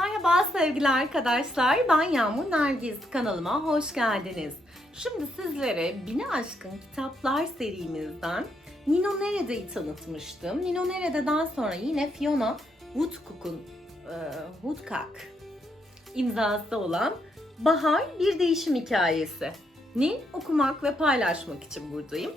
Merhaba sevgili arkadaşlar. Ben Yağmur Nergiz. Kanalıma hoş geldiniz. Şimdi sizlere Bini Aşkın Kitaplar serimizden Nino Nerede'yi tanıtmıştım. Nino Nerede'den sonra yine Fiona Woodcock'un e, Woodcock imzası olan Bahar Bir Değişim Hikayesi ni okumak ve paylaşmak için buradayım.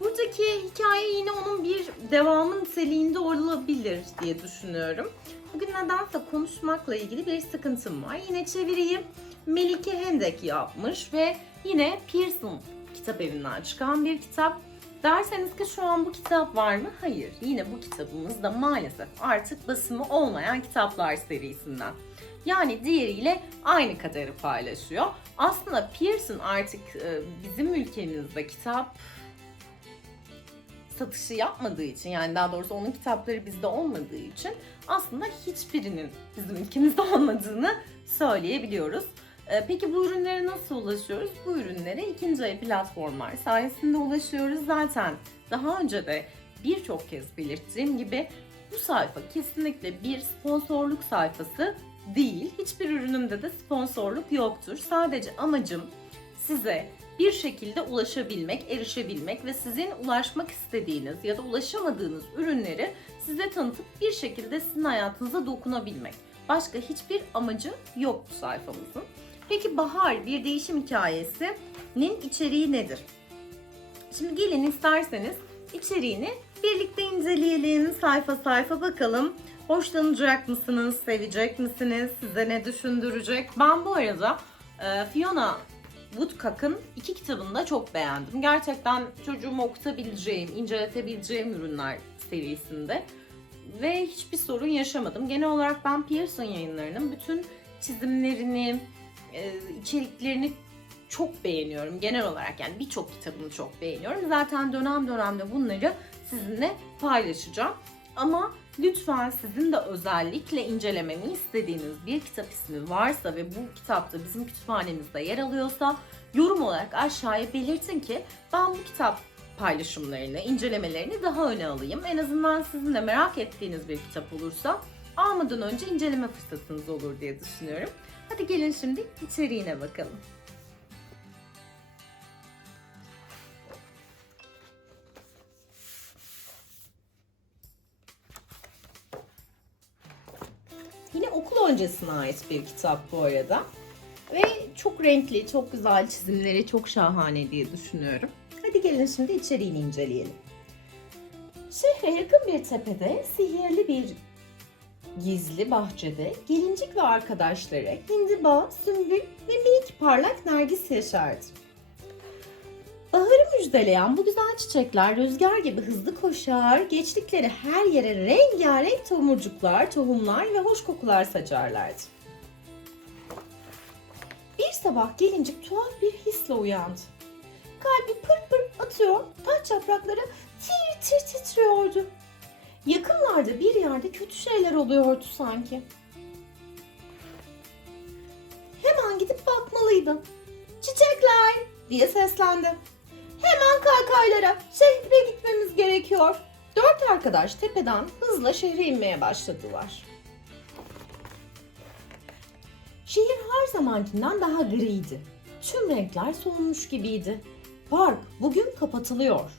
Buradaki hikaye yine onun bir devamı niteliğinde olabilir diye düşünüyorum. Bugün nedense konuşmakla ilgili bir sıkıntım var. Yine çeviriyi Melike Hendek yapmış ve yine Pearson kitap evinden çıkan bir kitap. Derseniz ki şu an bu kitap var mı? Hayır. Yine bu kitabımız da maalesef artık basımı olmayan kitaplar serisinden. Yani diğeriyle aynı kaderi paylaşıyor. Aslında Pearson artık e, bizim ülkemizde kitap satışı yapmadığı için yani daha doğrusu onun kitapları bizde olmadığı için aslında hiçbirinin bizim ülkemizde olmadığını söyleyebiliyoruz. Ee, Peki bu ürünlere nasıl ulaşıyoruz? Bu ürünlere ikinci el platformlar sayesinde ulaşıyoruz. Zaten daha önce de birçok kez belirttiğim gibi bu sayfa kesinlikle bir sponsorluk sayfası değil. Hiçbir ürünümde de sponsorluk yoktur. Sadece amacım size bir şekilde ulaşabilmek, erişebilmek ve sizin ulaşmak istediğiniz ya da ulaşamadığınız ürünleri size tanıtıp bir şekilde sizin hayatınıza dokunabilmek. Başka hiçbir amacı yok bu sayfamızın. Peki Bahar bir değişim hikayesinin içeriği nedir? Şimdi gelin isterseniz içeriğini birlikte inceleyelim. Sayfa sayfa bakalım. Hoşlanacak mısınız? Sevecek misiniz? Size ne düşündürecek? Ben bu arada e, Fiona Woodcock'ın iki kitabını da çok beğendim. Gerçekten çocuğumu okutabileceğim, inceletebileceğim ürünler serisinde. Ve hiçbir sorun yaşamadım. Genel olarak ben Pearson yayınlarının bütün çizimlerini, e, içeriklerini çok beğeniyorum. Genel olarak yani birçok kitabını çok beğeniyorum. Zaten dönem dönemde bunları sizinle paylaşacağım. Ama lütfen sizin de özellikle incelememi istediğiniz bir kitap ismi varsa ve bu kitapta bizim kütüphanemizde yer alıyorsa yorum olarak aşağıya belirtin ki ben bu kitap paylaşımlarını, incelemelerini daha öne alayım. En azından sizin de merak ettiğiniz bir kitap olursa almadan önce inceleme fırsatınız olur diye düşünüyorum. Hadi gelin şimdi içeriğine bakalım. Yine okul öncesine ait bir kitap bu arada. Ve çok renkli, çok güzel çizimleri, çok şahane diye düşünüyorum. Hadi gelin şimdi içeriğini inceleyelim. Şehre yakın bir tepede sihirli bir gizli bahçede gelincik ve arkadaşları hindiba, sümbül ve minik parlak nergis yaşardı. Baharı müjdeleyen bu güzel çiçekler rüzgar gibi hızlı koşar, geçtikleri her yere rengarenk tomurcuklar, tohumlar ve hoş kokular saçarlardı. Bir sabah gelincik tuhaf bir hisle uyandı. Kalbi pır pır atıyor, taş yaprakları tir tir titriyordu. Yakınlarda bir yerde kötü şeyler oluyordu sanki. Hemen gidip bakmalıydı. Çiçekler diye seslendi. Hemen kaykaylara şehre gitmemiz gerekiyor. Dört arkadaş tepeden hızla şehre inmeye başladılar. Şehir her zamankinden daha griydi. Tüm renkler solmuş gibiydi. Park bugün kapatılıyor.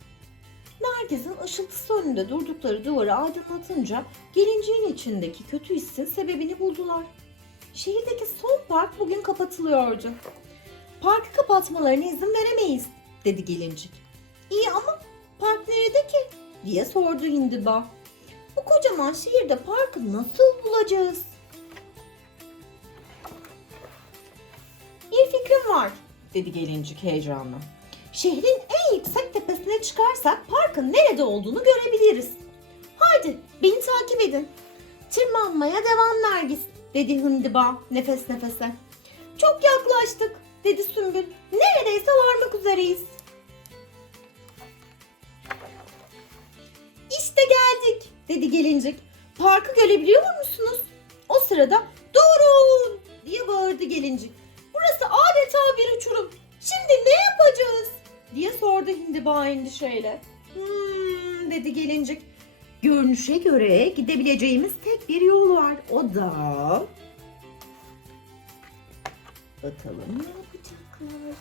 Nergis'in ışıltısı önünde durdukları duvarı aydınlatınca gelinciğin içindeki kötü hissin sebebini buldular. Şehirdeki son park bugün kapatılıyordu. Parkı kapatmalarına izin veremeyiz dedi gelincik. İyi ama park nerede ki? diye sordu hindiba. Bu kocaman şehirde parkı nasıl bulacağız? Bir fikrim var dedi gelincik heyecanla. Şehrin en yüksek tepesine çıkarsak parkın nerede olduğunu görebiliriz. Haydi beni takip edin. Tırmanmaya devam Nergis dedi hindiba nefes nefese. Çok yaklaştık dedi Sümbül. Neredeyse varmak üzereyiz. Dedi gelincik. Parkı görebiliyor musunuz? O sırada durun diye bağırdı gelincik. Burası adeta bir uçurum. Şimdi ne yapacağız? diye sordu hindiba endişeyle. Hmm, dedi gelincik. Görünüşe göre gidebileceğimiz tek bir yol var. O da Bakalım ne yapacaklar.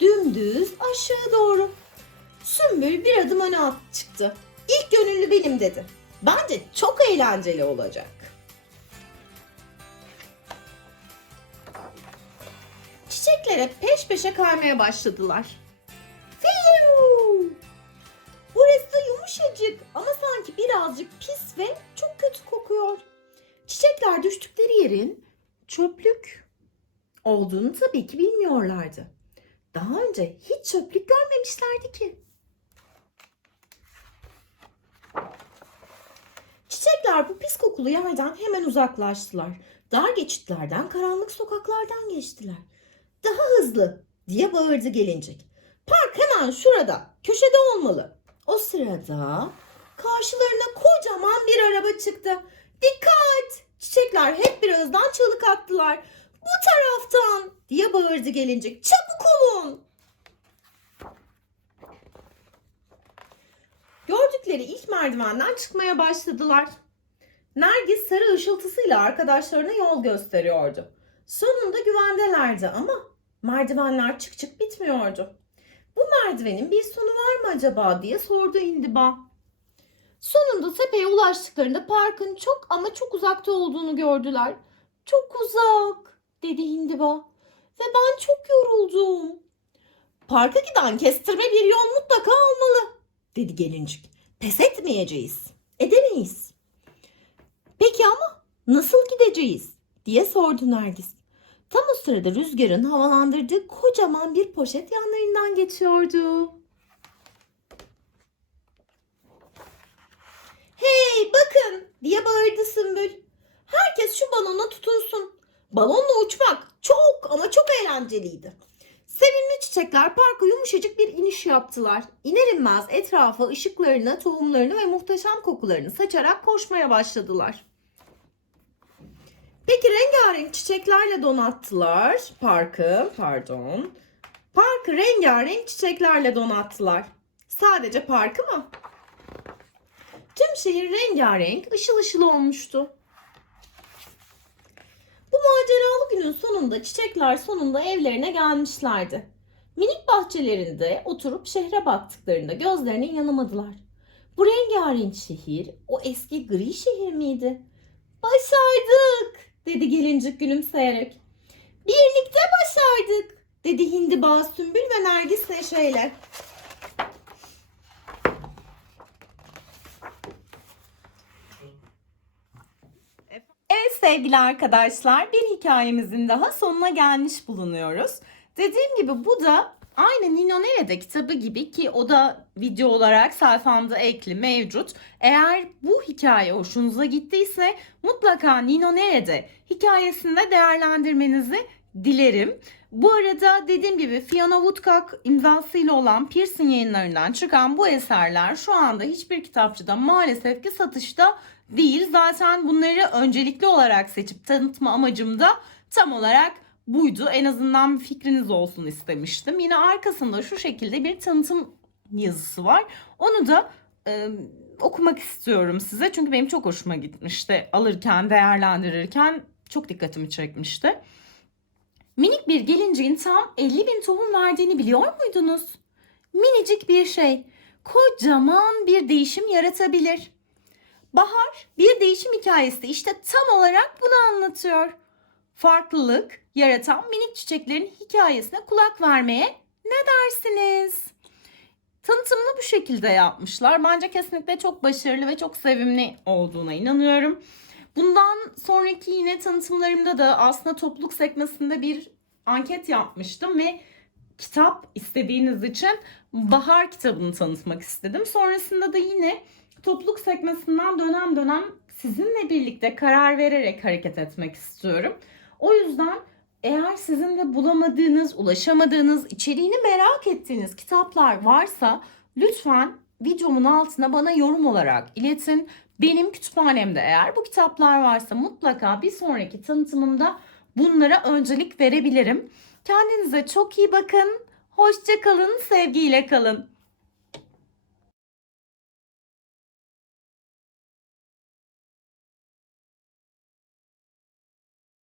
Dümdüz aşağı doğru. Sümbül bir adım öne at çıktı. İlk gönüllü benim dedi. Bence çok eğlenceli olacak. Çiçeklere peş peşe kaymaya başladılar. Fiyu! Burası yumuşacık ama sanki birazcık pis ve çok kötü kokuyor. Çiçekler düştükleri yerin çöplük olduğunu tabii ki bilmiyorlardı. Daha önce hiç çöplük görmemişlerdi ki. Çiçekler bu pis kokulu yerden hemen uzaklaştılar. Dar geçitlerden, karanlık sokaklardan geçtiler. Daha hızlı diye bağırdı gelincik. Park hemen şurada, köşede olmalı. O sırada karşılarına kocaman bir araba çıktı. Dikkat! Çiçekler hep bir ağızdan çığlık attılar. Bu taraftan diye bağırdı gelincik. Çabuk olun! Gördükleri ilk merdivenden çıkmaya başladılar. Nergis sarı ışıltısıyla arkadaşlarına yol gösteriyordu. Sonunda güvendelerdi ama merdivenler çık çık bitmiyordu. Bu merdivenin bir sonu var mı acaba diye sordu Hindiba. Sonunda tepeye ulaştıklarında parkın çok ama çok uzakta olduğunu gördüler. Çok uzak dedi Hindiba ve ben çok yoruldum. Parka giden kestirme bir yol mutlaka olmalı dedi gelincik. Pes etmeyeceğiz. Edemeyiz. Peki ama nasıl gideceğiz diye sordu Nergis. Tam o sırada rüzgarın havalandırdığı kocaman bir poşet yanlarından geçiyordu. Hey bakın diye bağırdı Sümbül. Herkes şu balona tutunsun. Balonla uçmak çok ama çok eğlenceliydi. Sevimli çiçekler parka yumuşacık bir iniş yaptılar. İner inmez etrafa ışıklarını, tohumlarını ve muhteşem kokularını saçarak koşmaya başladılar. Peki rengarenk çiçeklerle donattılar parkı, pardon. Parkı rengarenk çiçeklerle donattılar. Sadece parkı mı? Tüm şehir rengarenk, ışıl ışıl olmuştu. Bu maceralı günün sonunda çiçekler sonunda evlerine gelmişlerdi. Minik bahçelerinde oturup şehre baktıklarında gözlerine inanamadılar. Bu rengarenk şehir o eski gri şehir miydi? Başardık dedi gelincik gülümseyerek. Birlikte başardık dedi Hindiba Sümbül ve Nergis neşeyle. Evet sevgili arkadaşlar bir hikayemizin daha sonuna gelmiş bulunuyoruz. Dediğim gibi bu da aynı Nino Nerede kitabı gibi ki o da video olarak sayfamda ekli mevcut. Eğer bu hikaye hoşunuza gittiyse mutlaka Nino Nerede hikayesinde değerlendirmenizi dilerim. Bu arada dediğim gibi Fiona Woodcock imzasıyla olan Pearson yayınlarından çıkan bu eserler şu anda hiçbir kitapçıda maalesef ki satışta değil. Zaten bunları öncelikli olarak seçip tanıtma amacım da tam olarak buydu. En azından fikriniz olsun istemiştim. Yine arkasında şu şekilde bir tanıtım yazısı var. Onu da e, okumak istiyorum size. Çünkü benim çok hoşuma gitmişti. Alırken, değerlendirirken çok dikkatimi çekmişti. Minik bir gelinciğin tam 50 bin tohum verdiğini biliyor muydunuz? Minicik bir şey kocaman bir değişim yaratabilir. Bahar bir değişim hikayesi işte tam olarak bunu anlatıyor. Farklılık yaratan minik çiçeklerin hikayesine kulak vermeye ne dersiniz? Tanıtımını bu şekilde yapmışlar. Bence kesinlikle çok başarılı ve çok sevimli olduğuna inanıyorum. Bundan sonraki yine tanıtımlarımda da aslında topluluk sekmesinde bir anket yapmıştım ve kitap istediğiniz için Bahar kitabını tanıtmak istedim. Sonrasında da yine topluluk sekmesinden dönem dönem sizinle birlikte karar vererek hareket etmek istiyorum. O yüzden eğer sizin de bulamadığınız, ulaşamadığınız, içeriğini merak ettiğiniz kitaplar varsa lütfen videomun altına bana yorum olarak iletin. Benim kütüphanemde eğer bu kitaplar varsa mutlaka bir sonraki tanıtımımda bunlara öncelik verebilirim. Kendinize çok iyi bakın. Hoşça kalın, sevgiyle kalın.